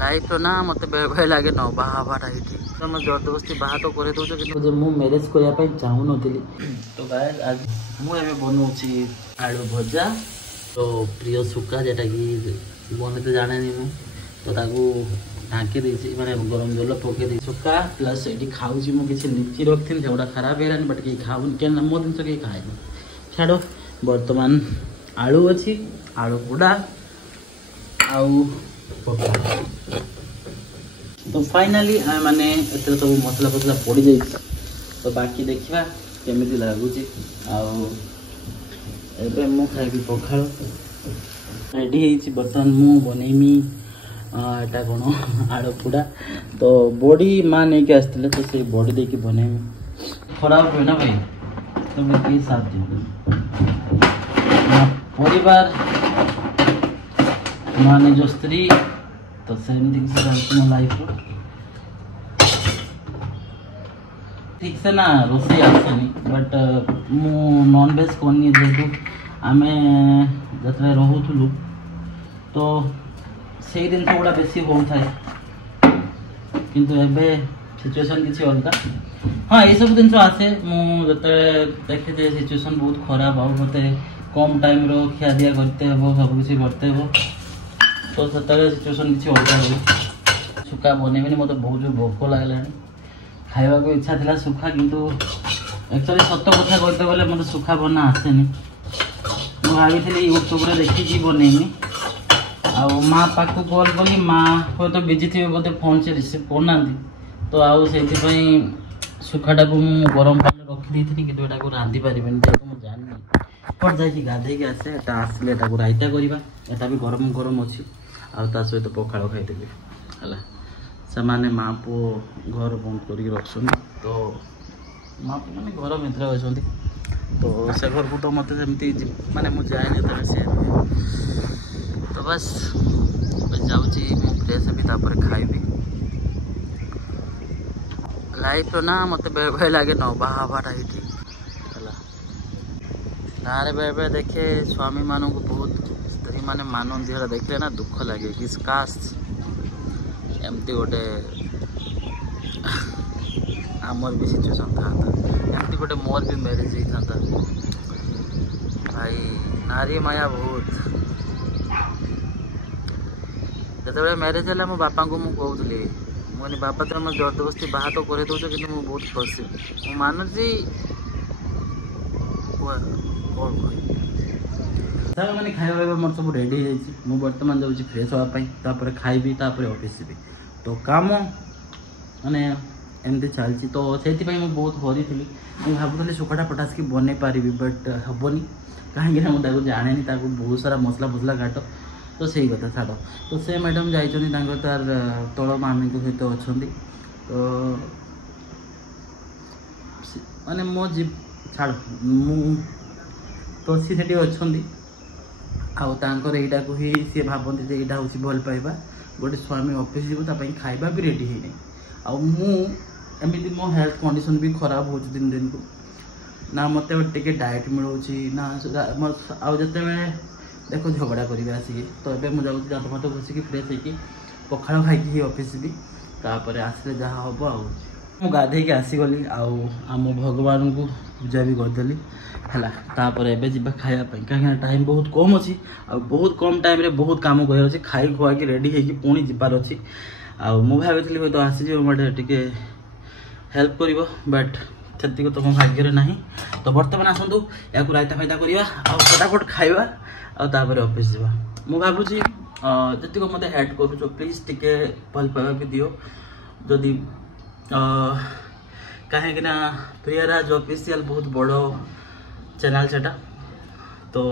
Life तो ना मत भय लगे न बाहाटा ये तुम जबरदस्ती बाहा तो कर दौ कि मैरेज करने चाहून तो गाइस आज मुझे बनाऊँगी आलू भजा तो प्रिय सुखा जेटा कि बने तो जाने मु तो ढांकी देती मैंने गरम जल पकई सुखा प्लस ये खाऊँ मुझे लिखी रखी से खराब है बट कहीं खाऊन क्या मो जिन कहीं खाए छाड़ बर्तमान आलू अच्छी आलू पोड़ा आउ तो फाइनाली माने एत सब मसला फसला पड़ जाए तो बाकी देखा केमी लगुच मु खाइबी पखाल रेडी है बर्तमान मु बनईमी एटा कौन आलू पोड़ा तो बड़ी माँ नहीं के आसते तो से बड़ी देके बनईमी खराब हुए ना भाई तो मैं कई साथ परिवार माने जो स्त्री तो सेमती से लाइफ ठीक से ना रोसे आसनी बट मु नॉन वेज करनी जेहेतु आम जो रोलु तो से दिन गुड़ा बेसी हो किंतु एबे सिचुएशन किसी अलग हाँ ये सब जिन आसे मुझे देखते सिचुएशन बहुत खराब आ मत कम टाइम रो खिया दिया करते हो सब किसी करते हो तो सिचुएशन किसी अलग सुखा बनईबी मत बहुत भोक लगे खावा को इच्छा था सुखा किंतु एक्चुअली सत कथा कहते गले मत सुखा बना आसेनी मुझे भाई यूट्यूब देखी बनईमी आउ माँ पाक कॉल कली माँ हूँ तो बिजी थे बोलते फोन से रिसीव करना तो आउ से सुखाटा को गरम पानी रखी थी कि रांधि पारे मुझे जानी जाकि गाधे आसे आसले रायता करवा भी गरम गरम अच्छी आ सहित पखाड़ खाईदेवी है से माने माँ पु घर बंद कर रखुन तो माँ पु मैंने घर भितर अच्छा तो से घर को तो मत माने मुझे जाए तो से तो बस जाऊँगी फ्रेश भी खाइबी लाइफ तो ना मत भय लगे न बाहाटा ये गाँव बेले देखे स्वामी मान को बहुत स्त्री मैंने मानती है देखले ना दुख लगे कि काश एमती गोटे आमर भी सिचुएसन था एमती गोटे मोर भी मैरिज होता भाई नारी माया बहुत जो मैरिज है मो बापा को मुझे कहली बापा तुम जबरदस्ती बाहा तो कर दौ कि बहुत खुशी मुझे मानुची मैंने खाଇବା मोर सब रेडी है बर्तमान जाऊँगी फ्रेश होगापाई खाइबी ऑफिस जी तो काम माने एमती चलती तो से बहुत हरी थी मुझे भावुली सुखाटा पटास की बन पारि बट हेनी कहीं मुझे जाने बहुत सारा मसला फसला घाट तो सही कथा छाड़ तो से मैडम जाइए तार तल मामी सहित अच्छा तो माने मो जी छाड़ मु तो सी अच्छा आईटा को ही सी भावती यहाँ हूँ भल पाइबा गोटे स्वामी ऑफिस जीव खाइबा भी रेडी है आमती मो हेल्थ कंडीशन भी खराब हो दिन दिन को ना मत टे डाएट मिलूँ ना आते देख झगड़ा करेंगे आसिक तो ये मुझे जाऊँगी दाँत फात घुसिकी फ्रेश होगी पखाड़ खाई ऑफिस भी तापर आसले जहाँ हम आउ गाधे आसीगली आम भगवान को पूजा भी करदेली है एवं खायापी कहीं टाइम बहुत कम अच्छी बहुत कम टाइम रे बहुत काम कर खाई खुआ कि रेडी होगी पुणी जबार अच्छी भाई हूँ तो आसी मत टे हेल्प कर बट से तो मो भाग्य ना तो बर्तमान आसतु या रायता फायता करवा फटाफट खाइबा ऑफिस जावा मु भावुची जी मत हेल्प करूँ प्लीज टिके भल पाइबा भी दियो जदि कहीं प्रियराज ऑफिशियल बहुत बड़ चैनल सेटा तो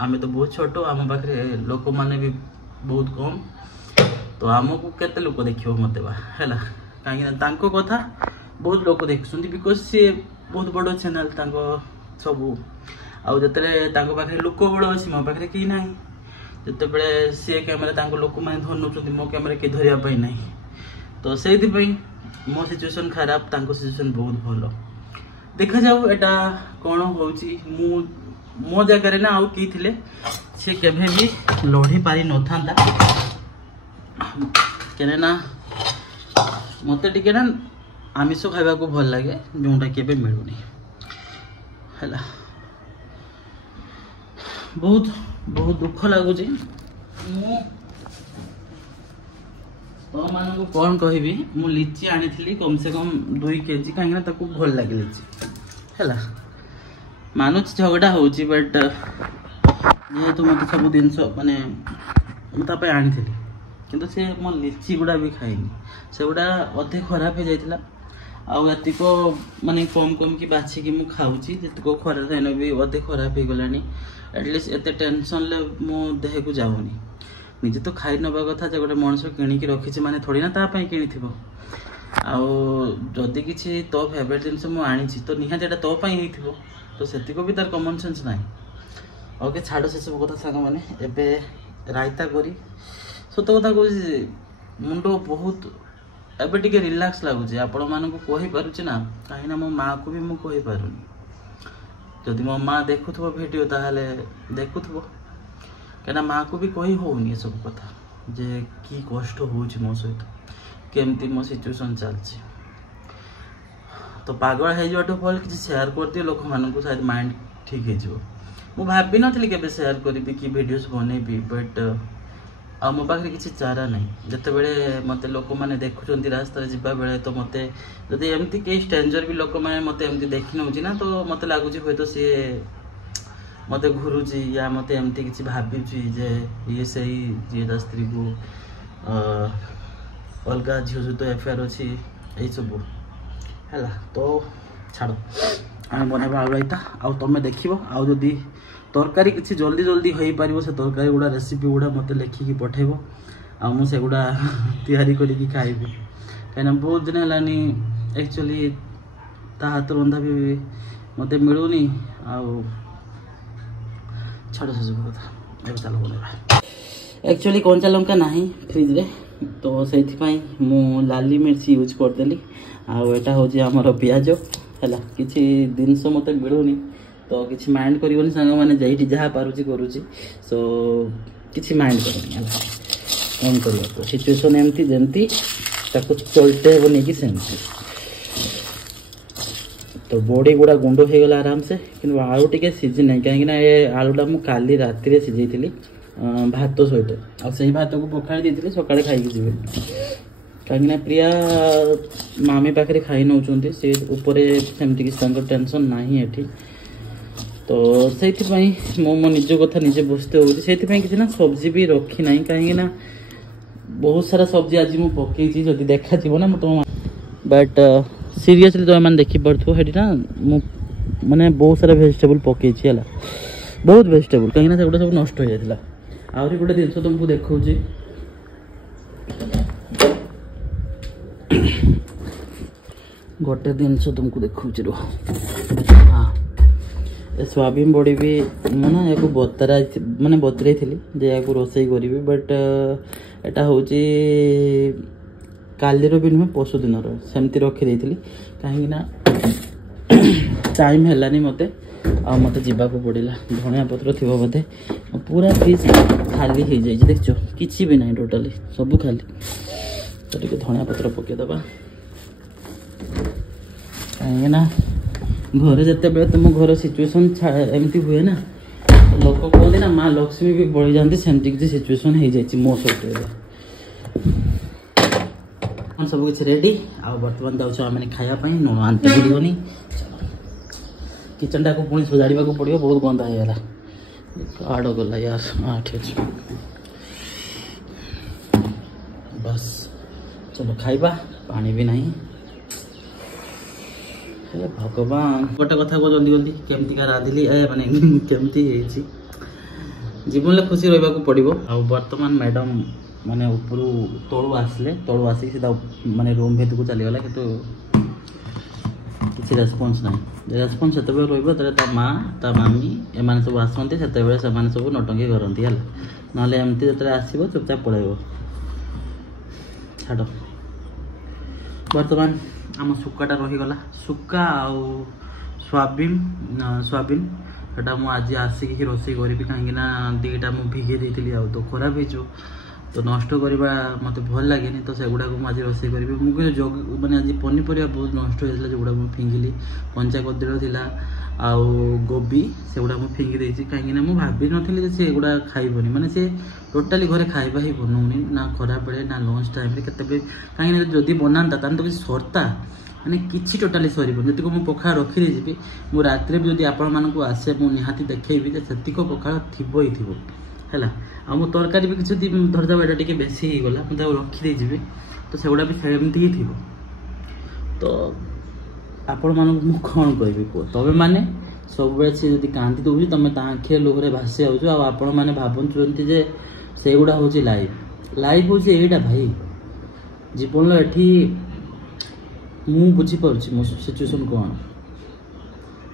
आम तो बहुत छोट आम पाखे लोक मैंने भी बहुत कम तो आमको केते लोक देखो मत है कहीं कथा बहुत लोग देखुं बिकज सी बहुत बड़ चैनल सब आते पाखे लोक बड़ अच्छी मो पाखे कहीं ना जिते सी कैमेरा लोक मैंने धरुं मो कैमेरा किए धरवाई ना तो से मो सिचुएशन खराब सिचुएशन बहुत भल देखा जाऊ एटा कौन हो मो जगह ना आउ कि थे सी केभे भी लड़ी पारि न था केने ना मत टिके ना आमिष खाइबा को भल लगे जोटा केबे मिलुनी हैला बहुत बहुत दुख लगुच तो मान कौन कहबी मु लिची आनी कम से कम 2 केजी कहीं भल लगे लिची है मानुच झगड़ा हो बट जेहेतु मत सब जिन माने मुझे आनी किंतु से मो लिची गुड़ा भी खाइनी से गुड़ा अधे खराब हो जाता आतीक माने कम कम कि बाछिकी मु खाऊँगी जितक खरा दिन भी अधे खराब हो गला एटलिस्ट एत टेंशन ले मो देह को जाऊनी निजे तो खाई नवा कथा जो गोटे मनुष्य किणिकी रखी माने थोड़ी ना तापाई किणी आदि किसी तो फेवरेट जिन मुझे तो निहाती एटा तो हो तो से भी तार कमन सेन्स ना ओके छाड़ से सब कथा सांग मैंने एबे रायता करी सत कथा कह मुंड बहुत एबे टिके रिलैक्स लगुच आपण मानक कहि पारुछि ना कहीं मो माँ को भी मुझे कहि पारुनी जदि मो माँ देखुथबो वीडियो ताहले देखुथबो कहीं माँ को भी कही होनी सब कथा जे की कष्ट होउछि मो सहित केमती मो सिचुएशन चलछि तो पागल है जो भल किसी शेयर कर दियो लोक मानक शायद माइंड ठीक है जो मु भाबी नथली केबे शेयर करी कि वीडियोस बनेबी बट आ मो पाखे किसी चारा नहीं जिते बड़े मत लोक मैंने देखुं रास्ता जावा बेले तो मत जदि एमती कई स्ट्रेंजर भी लोक मैंने मत एमती देखी नौ ना तो मत लगुच हे तो सी मत घुरुची या मत एमती किसी भावी जे ये सही जी स्त्री को अलग झील सहित एफआईआर अच्छी यही सब है तो छाड़ आम बनवा आलू रायता आउ तुम देख आदि तरकारी किसी जल्दी जल्दी हो पार से तरकारी गुड़ा रेसिपी गुड़ा मत लिखिकी पठेब आ मुझे गुड़ा तैयारी करी खाइबी कहीं बहुत दिन है एक्चुअली ता हाथ रंधा भी मत मिलूनी छाड़ से सब कथा चल बनवा एक्चुअली कंचा लंका ना फ्रिज रे तो से मु लाली मिर्ची यूज करदेली आटा हूँ आमर पिज है किसी जिनस मत मिलूनी तो किसी माइंड कर सांग मैंने जाइए जहाँ पारुची करुची सो किसी माइंड करनी कौन कर तो सिचुएसन एमती जमती चलते हे नहीं कि सेमती तो बड़ी गुड़ा गुंड हो गला आराम से कि आलू टे सीझी ना कहीं ये आलूटा मुझे काली राति सीझे भात सहित आई भात को पखाड़ी देती सका खाई जी कहीं प्रिया मामी पाखे खाई नौ सी सेमती किसी टेंशन ना ये तो से मो निज कथा निजे बुझते होती किसी ना सब्जी भी रखी ना कहीं बहुत सारा सब्जी आज मुझे पकई जब देखा ना तुम बट सीरियसली तुम मैंने देखिपो है ना माने बहुत सारा वेजिटेबल पकई है बहुत वेजिटेबल कहीं से सब नष्ट हो जाता आहरी गोटे जिन तुमको देखा गोटे जिन तुमको देखा हाँ सोयाबीन बड़ी भी ना या बतरा माने बतरे थी या रोसई करी बट एटा हूँ कालीर भी नुहे पशु दिन सेमती रखी कहीं टाइम है मत आ मत जावाक पड़ा धनिया पत्र थी बोधे पूरा फ्रिज खाली हो जाए देखो किसी भी ना टोटाली सब खाली तो धनिया पत्र पकईदबा कहीं घर जिते तुम घर सिचुएसन एमती हुए ना लोक कहते ना माँ लक्ष्मी भी बढ़ी जाती सेमती किसी सिचुएसन हो जाए मो सहित सब किसी रेडी आ बर्तमान जाऊँ मैंने खायापी लुण आंती पड़ोनी किचन टा को पुणी सजाड़ा को पड़ो बहुत गंदा होगा आड़ गला यार हाँ ठीक है बस चलो खाइबा पानी भी नहीं भगवान गोटे कथा को जल्दी जल्दी केमती का राधिली माने केमती जीवन में खुशी रहा पड़ो आ बर्तमान मैडम माने ऊपर तलू आसले तलू आसिक सीधा माने रूम भीतर को चलीगला कि किसी रेस्पन्स ना रेस्पन्स से ता माँ ता मामी एम सब आसते से सब नटंकी करती है ना एमती जो आसो चुपचाप पड़ेब छाड़ बर्तमान आम सुक्काटा रहीगला सुक्का आउ सोयाबीन सोयाबीन एटा मुझे आज आसिक रोसई करी कहीं दीटा मुझे भिगे देती तो खराब हो तो नष्ट करवा मत भल लगे तो से गुड़ा आज रोसे करी मुझे जग मैंने आज पनीपरिया बहुत नष्ट होता जो गुड़ा मुझे फिंगिली कंचा कदली था आउ गोभी से गुड़ा मुझे फिंगी देती कहीं मुझे भाभी नी से गुड़ा खाइबनी माने से टोटाली घरे खाइबा ही बनाऊनी ना खरा बेले ना लंच टाइम कहीं जदि बनाता तो किसी सरता माने किसी टोटाली सर जी मुझे पखाड़ रखीदेजी मुझे रात भी आपण मानक आसे मुझे निहाती देखी से पखाड़ थी ही थी है आ मो तरकारी भी किसी धरदेव एटा टे बेसी गला मुझे रखीदेजी तो से गुड़ा भी सेमती ही थी तो आपण मानक मु कौन कहबी कह तबे माने सब बेले सी जब कांदी दूसरी तुम आखिर लुहरे भासी आउच आपण मैंने भावुंट जे से गुड़ा हूँ लाइफ हूँ यहीटा भाई जीवन एठी मु बुझीपार मो सिचुएसन कौन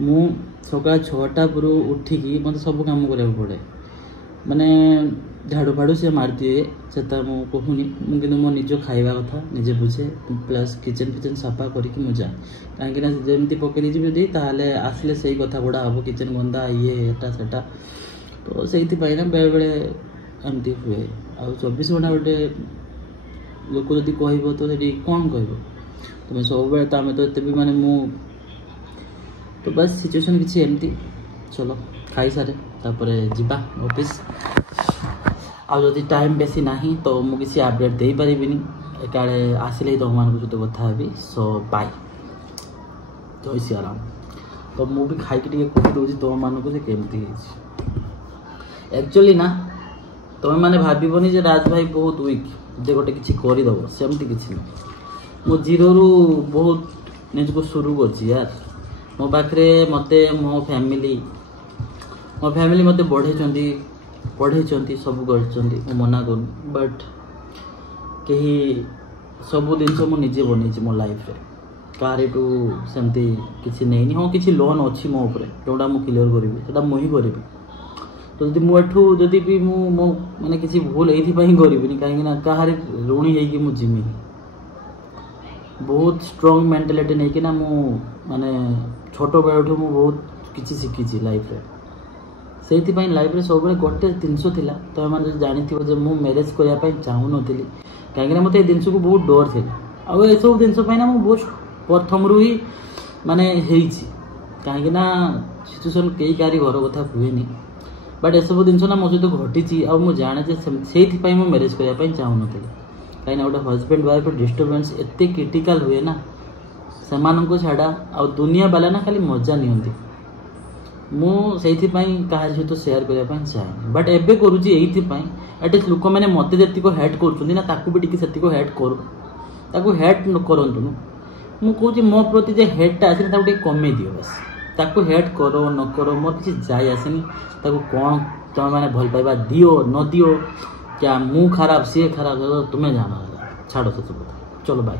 मु सका 6टा पर उठिकी मत सब काम करा पड़े माने झाड़ू फाड़ू से मार दिए से कहूनी मुझे मो निज खाइबा कथा निजे बुझे प्लस किचन फिचन सफा करके मुझे कहीं जमी पकई दीजिए ताले आसले से कथा गुड़ा हम किचन गंदा ये एटा सेटा तो से बेले बेले एमती हुए आ 24 घंटा गोटे लोक जदि कह तो ये कौन कह तुम सब बेले तो आम तो ये भी माने मु तो बस सिचुएसन किसी एमती चलो खाई सारे तापर जीवा ऑफिस आदि टाइम बेसी नहीं तो मुझे किसी अपडेट दे पारिनी एकाड़े आसिले तुम मान सहित कथा हेबी सो बाय जय श्री राम तो मुझे खाई कहीदे तुम मानक से केमती एक्चुअली ना तुम मैंने भावनी जे राज भाई बहुत वीक जे गोटे किसी करदेव सेमती किसी ना मो जीरो रु बहुत निजको शुरू कर यार मो पाखे मते मो फैमिली मते पढ़े सब कर मना कर बट कहीं सब जिन मुझे बन मो लाइफ रे कार सेमती किसी नहीं हाँ किसी लोन अच्छी मो जोटा मुझे क्लीयर करी मुझे करी तो जब मुझे भी मो माने किसी भूल ये करी कहीं कहार ऋणी हो जिमी बहुत स्ट्रॉन्ग मेंटालिटी नहीं कि ना मु माने छोट बेलू मु बहुत किसी शिखी लाइफ रे से लाइफ रे सब गोटे जिनस था तो मैंने जानी थो मु मैरेज करने चाहून कहीं मत जिनस को बहुत डर थी आउ ये सब जिनस बहुत प्रथम रू ही माने कहीं सिचुएसन कई कारी घर कथा हुए बट ये सब जिन मो सहित घटी आउ जाने से मैरेज करने चाहून कहीं गोटे हजबैंड वाइफ डिस्टर्बेंस एत क्रिटिकल हुए ना से छाड़ा आ दुनिया बाला ना खाली मजा नियंती मुझे कहार सहित सेयार करने चाहे बट एबे करुँची एटलिस्ट लोक मैंने मत जी हेट कर भी से हेट करूँ हेट करूँ मुझे मो प्रति जे हेटा आसे कमे दियो बस ताकू हेट करो न करो मोर किसी जाए आसेनी कौन तुम मैंने भल पाइबा दियो न दियो क्या मुँह खराब सी खराब तुम्हें जाना छाड़ो से सब चलो बाय।